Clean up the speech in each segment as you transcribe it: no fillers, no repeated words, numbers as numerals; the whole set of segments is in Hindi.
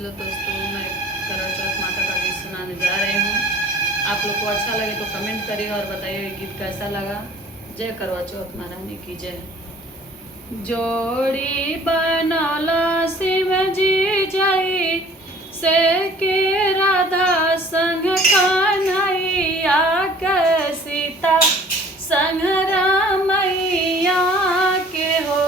हेलो दोस्तों, मैं करवा चौथ माता का गीत सुनाने जा रही हूँ। आप लोग को अच्छा लगे तो कमेंट करिए और बताइए ये गीत कैसा लगा। जय करवा चौथ महारानी की जय। जोड़ी बनौला शिव जी जय से के राधा संग कन्हैया के सीता संग रामैया के हो।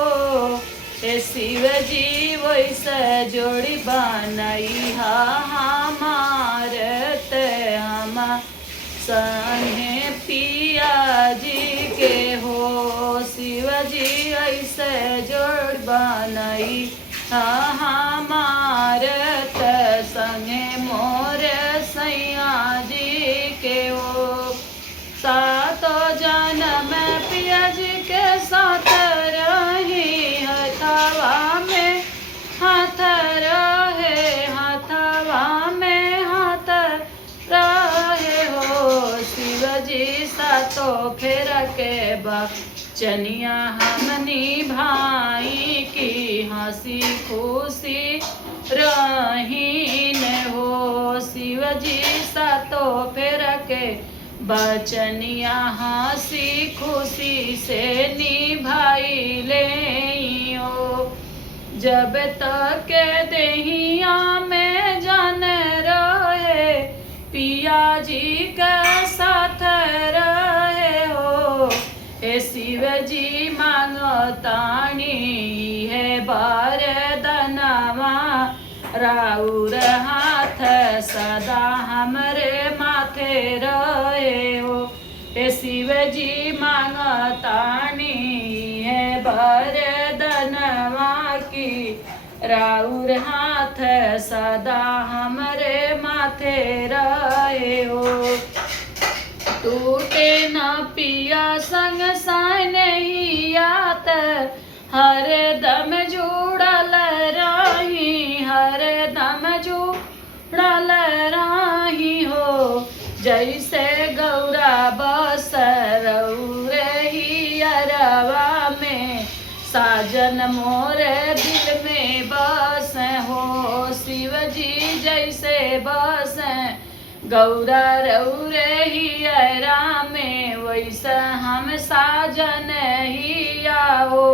हे शिव जी वैसे जोड़ी बनई हमार ते हम संगे पिया जी के हो। शिव जी ऐसे जोड़ बनई हमार ते संगे मोर सैया जी के हो। सातो जन्म पिया जी के साथ रही हथवा में हाथ रहे, हथवा में हाथ रहे हो। शिव जी सातो फेर के बचनिया हमनी भाई की हंसी खुशी रहीन हो। शिव जी सातो फेर के बचनिया हंसी खुशी से निभाई ले हो। जब तक देहिया में जान रहे पिया जी के साथ रहे हो। हे शिव जी मांगतानी है वरदानवा राउर हाथ सदा हमरे माथे रहे हो। हे शिव जी मांगतानी है वरदानवा की राउर हाथ सदा हमरे माथे रहे हो। टूटे न पिया संग सानैयात हर दम जुड़ल रही, हर दम जुड़ल रही हो। जैसे गौरा बस रही अरवा में साजन मोरे दिल में बस हो। शिव जी जैसे बस गौरा रौरे ही अरा में वैसा हम साजन ही आओ।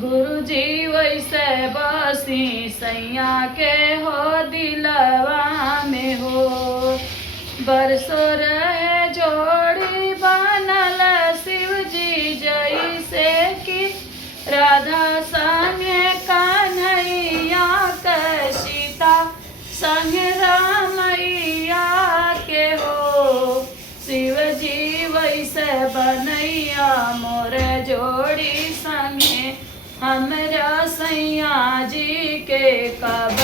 गुरु जी वैसे बसी सैया के हो दिलवा में हो। बरसों रहे जोड़ी बनल शिव जी जैसे कि राधा संगे कन्हैया के सीता संग रामैया के हो। शिव जी वैसे बनैया मोर जोड़ी संगे हमरा सैया जी के कब